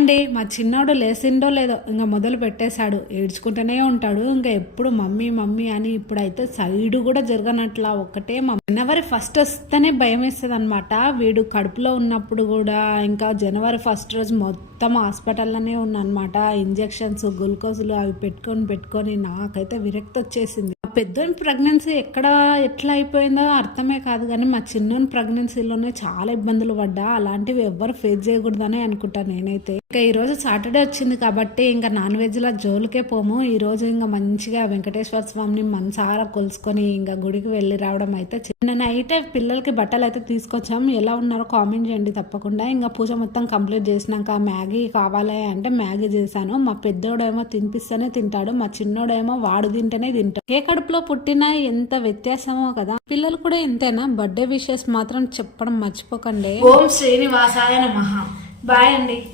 అండి మా చిన్నోడు లేసిండో లేదో ఇంకా మొదలు పెట్టేశాడు, ఏడ్చుకుంటూనే ఉంటాడు. ఇంకా ఎప్పుడు మమ్మీ మమ్మీ అని. ఇప్పుడైతే సైడ్ కూడా జరగనట్లా ఒక్కటే జనవరి 1 వస్తేనే భయం వేస్తుంది అనమాట. వీడు కడుపులో ఉన్నప్పుడు కూడా ఇంకా జనవరి 1 రోజు మొత్తం హాస్పిటల్లోనే ఉన్నమాట. ఇంజెక్షన్స్ గ్లూకోజులు అవి పెట్టుకొని నాకైతే విరక్తి వచ్చేసింది. పెద్దోని ప్రెగ్నెన్సీ ఎట్లా అయిపోయిందో అర్థమే కాదు, కానీ మా చిన్నోని ప్రెగ్నెన్సీలోనే చాలా ఇబ్బందులు పడ్డా. అలాంటివి ఎవ్వరు ఫేస్ చేయకూడదని అనుకుంటా నేనైతే. ఇంకా ఈరోజు సాటర్డే వచ్చింది కాబట్టి ఇంకా నాన్ వెజ్ల జోలికే పోము. ఈరోజు ఇంకా మంచిగా వెంకటేశ్వర స్వామిని మనసారా కొలుసుకొని ఇంకా గుడికి వెళ్ళి రావడం అయితే. నిన్న నైట్ పిల్లలకి బట్టలు అయితే తీసుకొచ్చాం. ఎలా ఉన్నారో కామెంట్ చేయండి తప్పకుండా. ఇంకా పూజ మొత్తం కంప్లీట్ చేసినాక మ్యాగీ కావాలి అంటే మ్యాగీ చేశాను. మా పెద్దోడేమో తినిపిస్తేనే తింటాడు, మా చిన్నోడేమో వాడు తింటేనే తింటాడు. ఏ కడుపులో పుట్టినా ఎంత వ్యత్యాసమో కదా. పిల్లలు కూడా ఇంతేనా? బర్త్డే విషెస్ మాత్రం చెప్పడం మర్చిపోకండి. ఓం శ్రీనివాసాయ నమః. బాయ్ అండి.